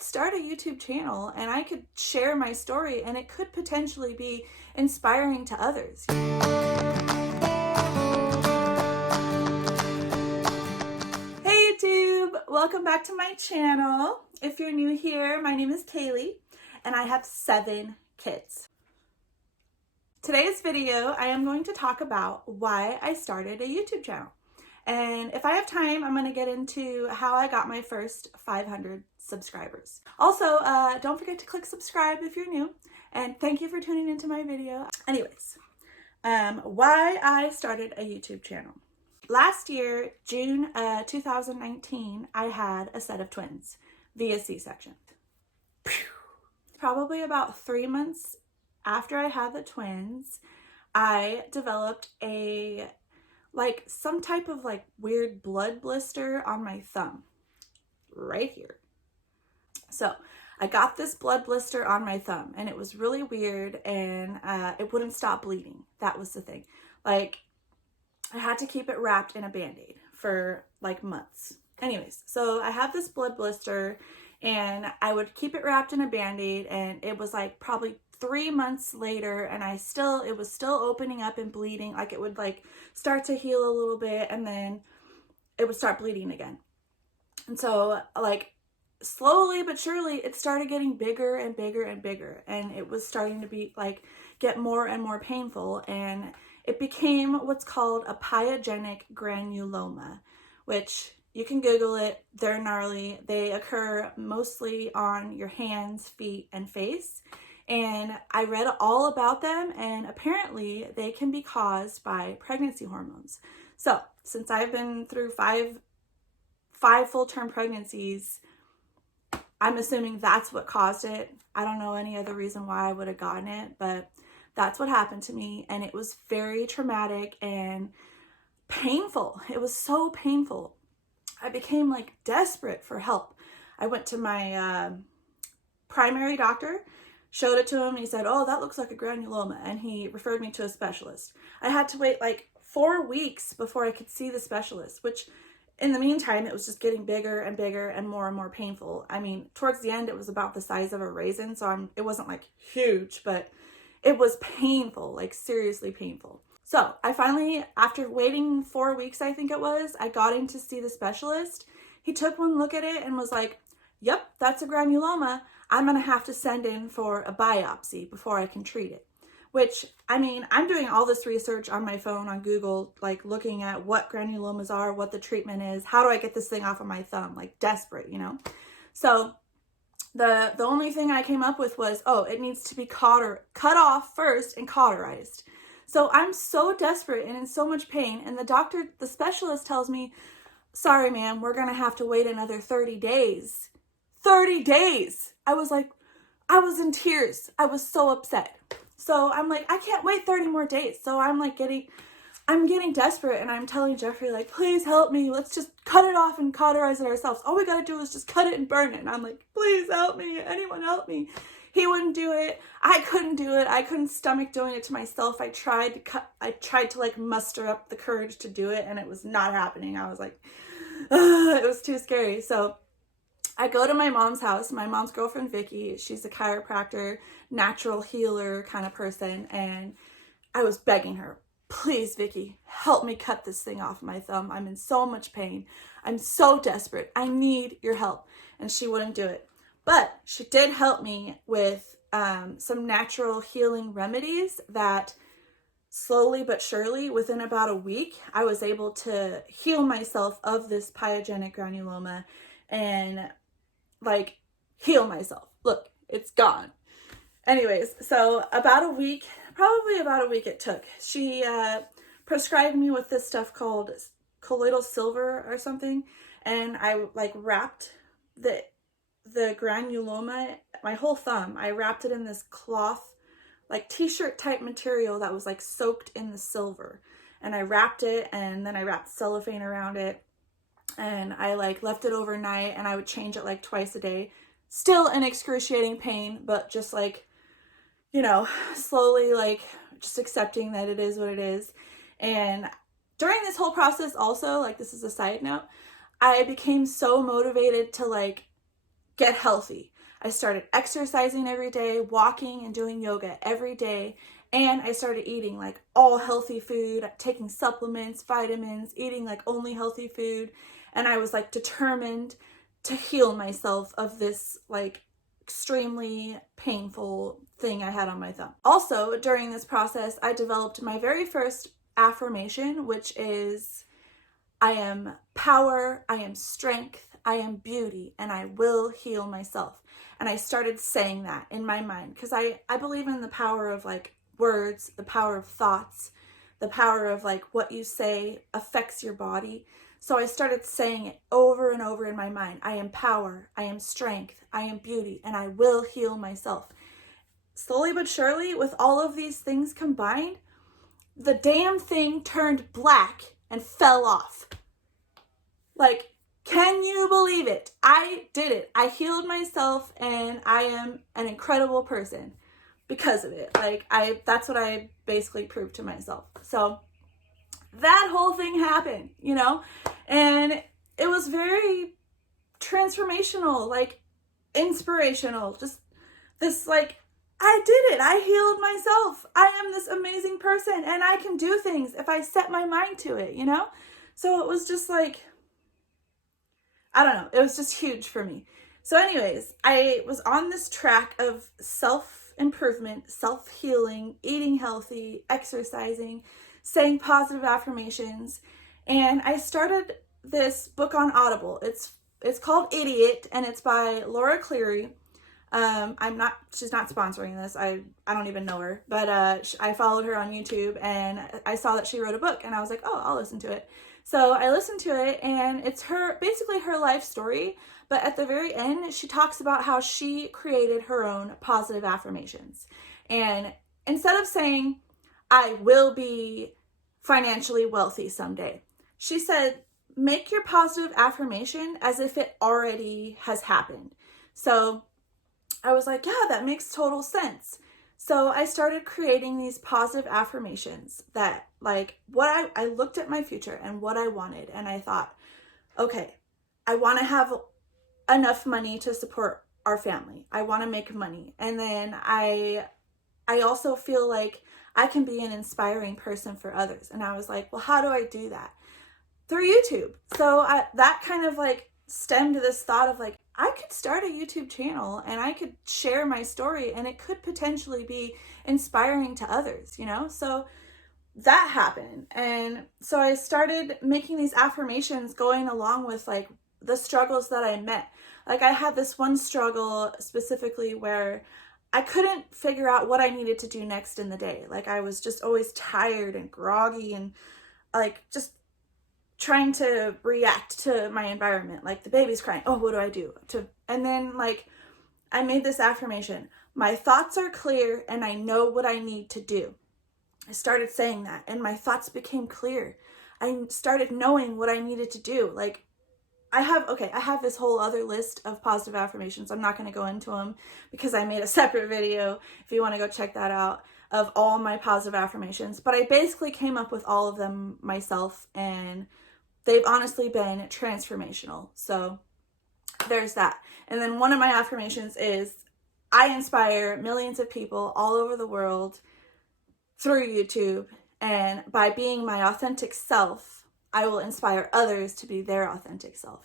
could start a YouTube channel and I could share my story and it could potentially be inspiring to others. Hey YouTube, welcome back to my channel. If you're new here, my name is Kaylee and I have 7 kids. Today's video, I am going to talk about why I started a YouTube channel. And if I have time, I'm going to get into how I got my first 500 subscribers. Also, don't forget to click subscribe if you're new. And thank you for tuning into my video. Anyways, why I started a YouTube channel. Last year, June 2019, I had a set of twins via C-section. Probably about 3 months after I had the twins, I developed some type of weird blood blister on my thumb right here. So I got this blood blister on my thumb and it was really weird, and it wouldn't stop bleeding. That was the thing. I had to keep it wrapped in a Band-Aid for months. Anyways, so I had this blood blister and I would keep it wrapped in a Band-Aid, and it was probably 3 months later and it was still opening up and bleeding. It would start to heal a little bit and then it would start bleeding again. And so slowly but surely it started getting bigger and bigger and bigger, and it was starting to be get more and more painful, and it became what's called a pyogenic granuloma, which you can Google it. They're gnarly. They occur mostly on your hands, feet, and face. And I read all about them, and apparently they can be caused by pregnancy hormones. So since I've been through five full-term pregnancies, I'm assuming that's what caused it. I don't know any other reason why I would have gotten it, but that's what happened to me. And it was very traumatic and painful. It was so painful. I became desperate for help. I went to my primary doctor, showed it to him. He said, "Oh, that looks like a granuloma." And he referred me to a specialist. I had to wait 4 weeks before I could see the specialist, which in the meantime, it was just getting bigger and bigger and more painful. I mean, towards the end, it was about the size of a raisin. So it wasn't huge, but it was painful, seriously painful. So I finally, after waiting 4 weeks, I think it was, I got in to see the specialist. He took one look at it and was like, "Yep, that's a granuloma. I'm going to have to send in for a biopsy before I can treat it." Which, I mean, I'm doing all this research on my phone, on Google, looking at what granulomas are, what the treatment is, how do I get this thing off of my thumb, desperate, you know? So the only thing I came up with was, oh, it needs to be cut off first and cauterized. So I'm so desperate and in so much pain, and the specialist tells me, "Sorry, ma'am, we're going to have to wait another 30 days. 30 days. I was in tears. I was so upset. So I'm I can't wait 30 more days. So I'm getting desperate, and I'm telling Jeffrey, "Please help me. Let's just cut it off and cauterize it ourselves. All we got to do is just cut it and burn it." And I'm "Please help me. Anyone help me." He wouldn't do it. I couldn't do it. I couldn't stomach doing it to myself. I tried to muster up the courage to do it, and it was not happening. I was it was too scary. So I go to my mom's house, my mom's girlfriend, Vicky. She's a chiropractor, natural healer kind of person. And I was begging her, "Please, Vicky, help me cut this thing off my thumb. I'm in so much pain. I'm so desperate. I need your help." And she wouldn't do it. But she did help me with some natural healing remedies that slowly but surely, within about a week, I was able to heal myself of this pyogenic granuloma and heal myself. Look, it's gone. Anyways, so probably about a week it took. She prescribed me with this stuff called colloidal silver or something, and I wrapped the granuloma, my whole thumb, I wrapped it in this cloth, t-shirt type material that was soaked in the silver. And I wrapped it, and then I wrapped cellophane around it, and I left it overnight, and I would change it twice a day. Still in excruciating pain, but just slowly just accepting that it is what it is. And during this whole process also, this is a side note, I became so motivated to get healthy. I started exercising every day, walking and doing yoga every day. And I started eating like all healthy food, taking supplements, vitamins, eating like only healthy food. And I was like determined to heal myself of this like extremely painful thing I had on my thumb. Also, during this process, I developed my very first affirmation, which is, I am power, I am strength, I am beauty, and I will heal myself. And I started saying that in my mind because I believe in the power of like words, the power of thoughts, the power of like what you say affects your body. So I started saying it over and over in my mind. I am power, I am strength, I am beauty, and I will heal myself. Slowly but surely, with all of these things combined, the damn thing turned black and fell off. Like, can you believe it? I did it. I healed myself, and I am an incredible person because of it. Like, that's what I basically proved to myself. So that whole thing happened, you know, and it was very transformational, like inspirational, just this like, I did it. I healed myself. I am this amazing person and I can do things if I set my mind to it, you know? So it was just like, I don't know. It was just huge for me. So anyways, I was on this track of self-improvement, self-healing, eating healthy, exercising, saying positive affirmations, and I started this book on Audible. It's called Idiot, and it's by Laura Cleary. She's not sponsoring this. I don't even know her, but I followed her on YouTube and I saw that she wrote a book and I was like, oh, I'll listen to it. So I listened to it and it's basically her life story, but at the very end, she talks about how she created her own positive affirmations. And instead of saying, I will be financially wealthy someday, she said, make your positive affirmation as if it already has happened. So I was like, yeah, that makes total sense. So I started creating these positive affirmations that like what I looked at my future and what I wanted. And I thought, okay, I want to have enough money to support our family. I want to make money. And then I also feel like I can be an inspiring person for others. And I was like, well, how do I do that? Through YouTube. So that kind of like stemmed this thought of like, I could start a YouTube channel and I could share my story and it could potentially be inspiring to others, you know? So that happened. And so I started making these affirmations going along with like the struggles that I met. Like I had this one struggle specifically where I couldn't figure out what I needed to do next in the day. Like I was just always tired and groggy and like just trying to react to my environment. Like the baby's crying. Oh, what do I do? And then like I made this affirmation. My thoughts are clear and I know what I need to do. I started saying that and my thoughts became clear. I started knowing what I needed to do. Like I have this whole other list of positive affirmations. I'm not going to go into them because I made a separate video if you want to go check that out of all my positive affirmations. But I basically came up with all of them myself and they've honestly been transformational. So there's that. And then one of my affirmations is I inspire millions of people all over the world through YouTube. And by being my authentic self, I will inspire others to be their authentic self.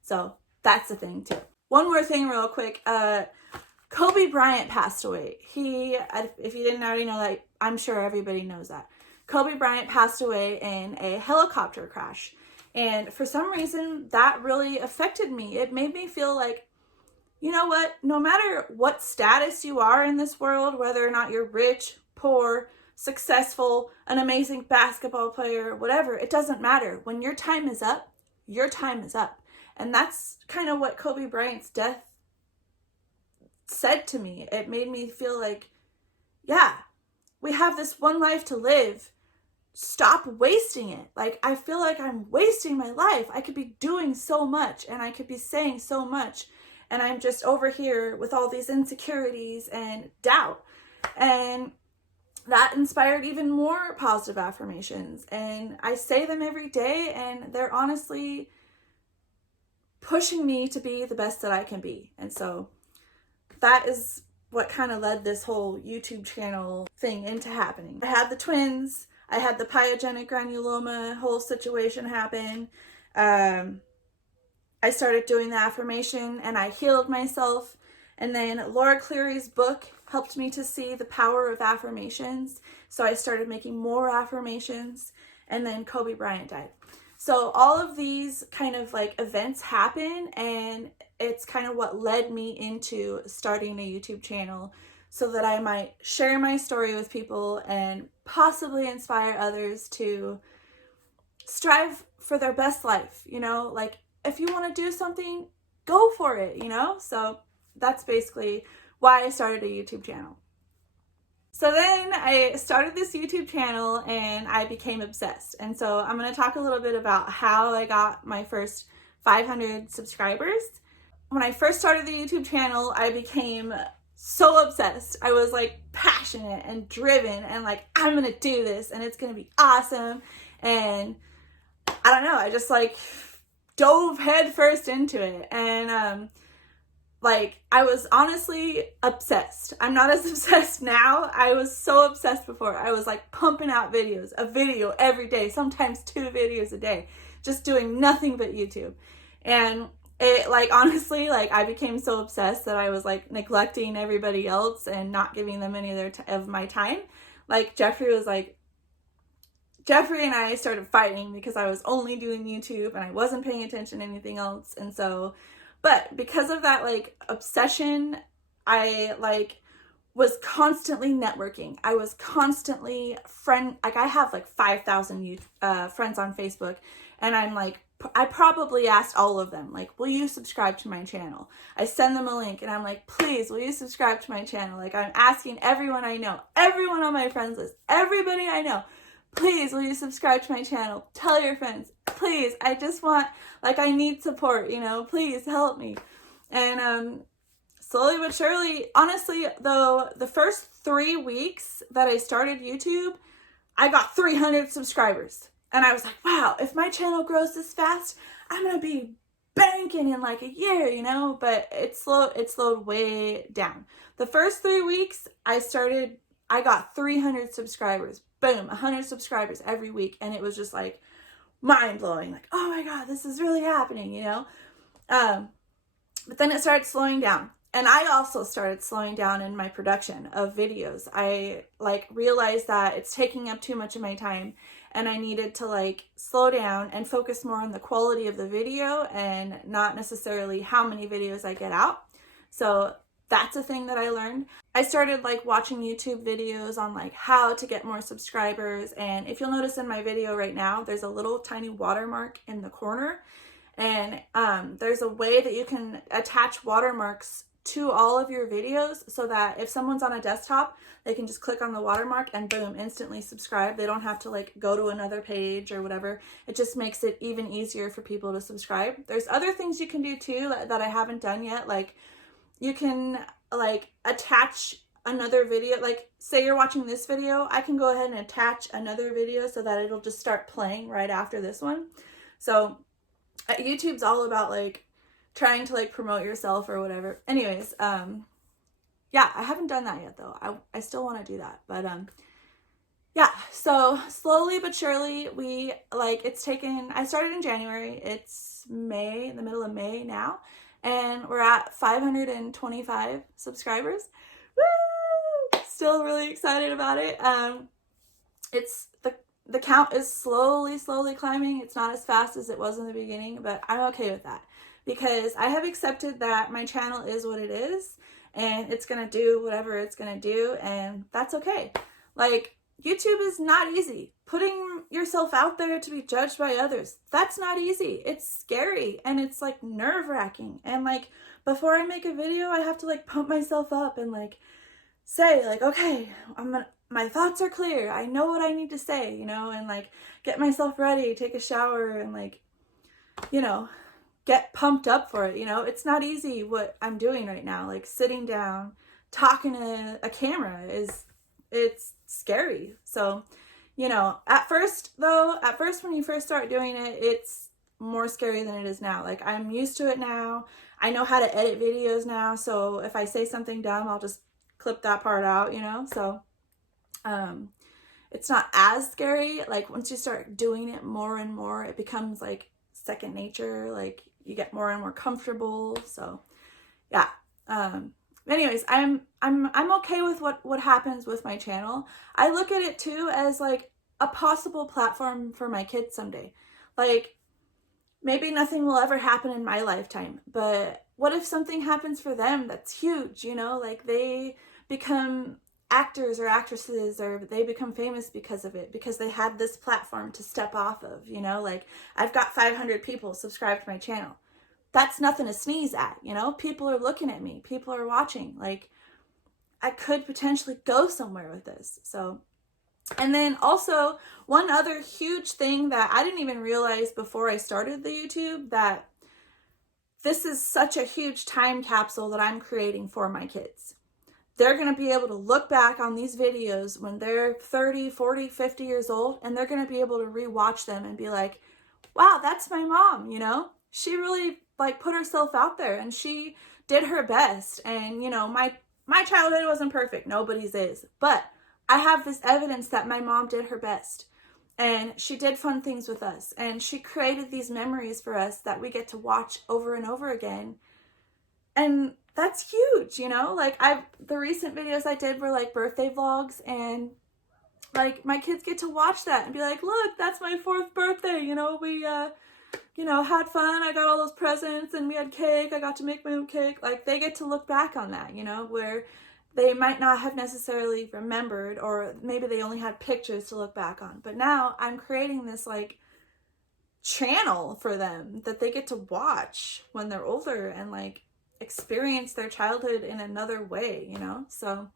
So that's the thing too. One more thing real quick. Kobe Bryant passed away. If you didn't already know that, I'm sure everybody knows that. Kobe Bryant passed away in a helicopter crash. And for some reason, that really affected me. It made me feel like, you know what? No matter what status you are in this world, whether or not you're rich, poor, successful, an amazing basketball player, whatever, it doesn't matter. When your time is up, your time is up. And that's kind of what Kobe Bryant's death said to me. It made me feel like, yeah, we have this one life to live. Stop wasting it. Like, I feel like I'm wasting my life. I could be doing so much and I could be saying so much. And I'm just over here with all these insecurities and doubt. And that inspired even more positive affirmations. And I say them every day and they're honestly pushing me to be the best that I can be. And so that is what kind of led this whole YouTube channel thing into happening. I had the twins, I had the pyogenic granuloma whole situation happen. I started doing the affirmation and I healed myself. And then Laura Cleary's book helped me to see the power of affirmations. So I started making more affirmations, and then Kobe Bryant died. So all of these kind of like events happen, and it's kind of what led me into starting a YouTube channel so that I might share my story with people and possibly inspire others to strive for their best life. You know, like if you want to do something, go for it, you know? So that's basically why I started a YouTube channel. So then I started this YouTube channel and I became obsessed. And so I'm going to talk a little bit about how I got my first 500 subscribers. When I first started the YouTube channel, I became so obsessed. I was like passionate and driven and like, I'm going to do this and it's going to be awesome. And I don't know, I just like dove head first into it. And like, I was honestly obsessed. I'm not as obsessed now. I was so obsessed before. I was like pumping out videos, a video every day, sometimes 2 videos a day, just doing nothing but YouTube. And it like, honestly, like I became so obsessed that I was like neglecting everybody else and not giving them any of of my time. Like Jeffrey and I started fighting because I was only doing YouTube and I wasn't paying attention to anything else. And so, but because of that like obsession, I like was constantly networking. I was constantly I have like 5,000 friends on Facebook, and I'm like, I probably asked all of them, like, will you subscribe to my channel? I send them a link and I'm like, please, will you subscribe to my channel? Like, I'm asking everyone I know, everyone on my friends list, everybody I know, please, will you subscribe to my channel? Tell your friends, please. I just want, like, I need support, you know, please help me. And slowly but surely, honestly, though, the first 3 weeks that I started YouTube, I got 300 subscribers. And I was like, wow, if my channel grows this fast, I'm going to be banking in like a year, you know, but it slowed way down. The first 3 weeks I got 300 subscribers, boom, 100 subscribers every week. And it was just like mind blowing, like, oh my God, this is really happening, you know? But then it started slowing down. And I also started slowing down in my production of videos. I like realized that it's taking up too much of my time, and I needed to like slow down and focus more on the quality of the video and not necessarily how many videos I get out. So that's a thing that I learned. I started like watching YouTube videos on like how to get more subscribers. And if you'll notice in my video right now, there's a little tiny watermark in the corner. And there's a way that you can attach watermarks to all of your videos so that if someone's on a desktop, they can just click on the watermark and boom, instantly subscribe. They don't have to like go to another page or whatever. It just makes it even easier for people to subscribe. There's other things you can do too that I haven't done yet. Like you can like attach another video, like say you're watching this video, I can go ahead and attach another video so that it'll just start playing right after this one. So YouTube's all about like trying to like promote yourself or whatever. Anyways, yeah, I haven't done that yet though. I still want to do that, but yeah, so slowly but surely I started in January, it's May, the middle of May now, and we're at 525 subscribers. Woo! Still really excited about it. It's the count is slowly climbing. It's not as fast as it was in the beginning, but I'm okay with that because I have accepted that my channel is what it is and it's going to do whatever it's going to do, and that's okay. Like, YouTube is not easy. Putting yourself out there to be judged by others, that's not easy. It's scary and it's like nerve-wracking. And like before I make a video, I have to like pump myself up and like say like, okay, my thoughts are clear. I know what I need to say, you know, and like get myself ready, take a shower and like, you know, get pumped up for it. You know, it's not easy what I'm doing right now. Like sitting down, talking to a camera it's scary. So, you know, at first when you first start doing it, more scary than it is now. Like, I'm used to it now. I know how to edit videos now, so if I say something dumb, I'll just clip that part out, you know? So it's not as scary. Like, once you start doing it more and more, it becomes like second nature. Like, you get more and more comfortable. So yeah. Anyways, I'm okay with what happens with my channel. I look at it too as like a possible platform for my kids someday. Like, maybe nothing will ever happen in my lifetime, but what if something happens for them that's huge, you know? Like, they become actors or actresses, or they become famous because of it, because they had this platform to step off of, you know? Like, I've got 500 people subscribed to my channel. That's nothing to sneeze at, you know? People are looking at me. People are watching. Like, I could potentially go somewhere with this. So, and then also one other huge thing that I didn't even realize before I started the YouTube, that this is such a huge time capsule that I'm creating for my kids. They're going to be able to look back on these videos when they're 30, 40, 50 years old, and they're going to be able to rewatch them and be like, wow, that's my mom, you know? She really like put herself out there and she did her best. And, you know, my childhood wasn't perfect. Nobody's is. But I have this evidence that my mom did her best. And she did fun things with us. And she created these memories for us that we get to watch over and over again. And that's huge, you know? Like, the recent videos I did were like birthday vlogs, and like my kids get to watch that and be like, look, that's my 4th birthday. You know, we, you know, had fun. I got all those presents and we had cake. I got to make my own cake. Like, they get to look back on that, you know, where they might not have necessarily remembered, or maybe they only had pictures to look back on. But now I'm creating this like channel for them that they get to watch when they're older and like experience their childhood in another way, you know? So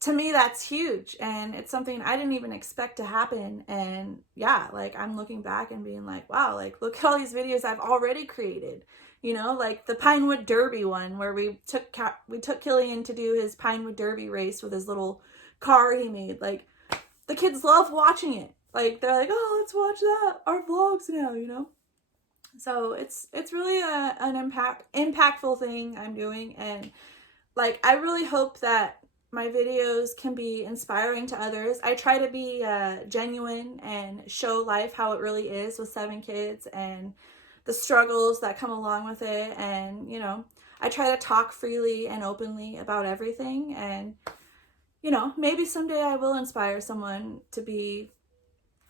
to me, that's huge. And it's something I didn't even expect to happen. And yeah, like, I'm looking back and being like, wow, like, look at all these videos I've already created. You know, like the Pinewood Derby one, where we took Killian to do his Pinewood Derby race with his little car he made. Like, the kids love watching it. Like, they're like, oh, let's watch that, our vlogs now, you know? So it's really an impactful thing I'm doing. And like, I really hope that my videos can be inspiring to others. I try to be genuine and show life how it really is with 7 kids and the struggles that come along with it. And, you know, I try to talk freely and openly about everything. And, you know, maybe someday I will inspire someone to be,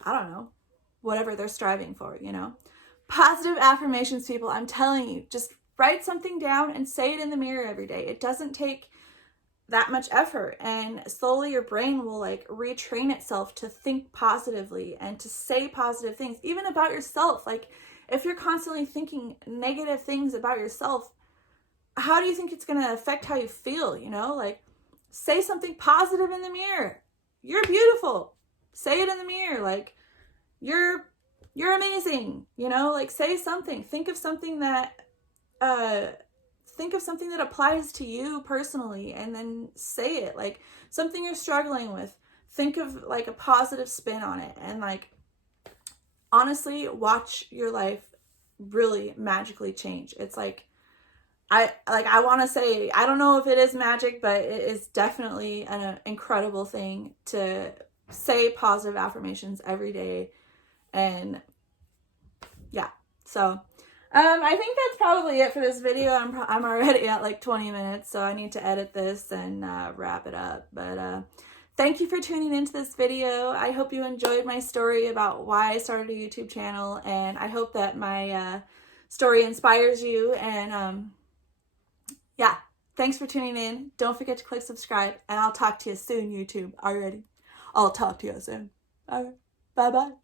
I don't know, whatever they're striving for, you know. Positive affirmations, people, I'm telling you, just write something down and say it in the mirror every day. It doesn't take that much effort, and slowly your brain will like retrain itself to think positively and to say positive things, even about yourself. Like, if you're constantly thinking negative things about yourself, how do you think it's going to affect how you feel? You know, like, say something positive in the mirror. You're beautiful. Say it in the mirror. Like, you're amazing. You know, like, say something. Think of something that applies to you personally, and then say it. Like, something you're struggling with, think of like a positive spin on it, and like, honestly, watch your life really magically change. It's like, I want to say, I don't know if it is magic, but it is definitely an incredible thing to say positive affirmations every day. And yeah, so I think that's probably it for this video. I'm already at like 20 minutes, so I need to edit this and wrap it up. But thank you for tuning into this video. I hope you enjoyed my story about why I started a YouTube channel, and I hope that my story inspires you. And yeah, thanks for tuning in. Don't forget to click subscribe, and I'll talk to you soon, YouTube. Already, I'll talk to you soon. All right, bye-bye.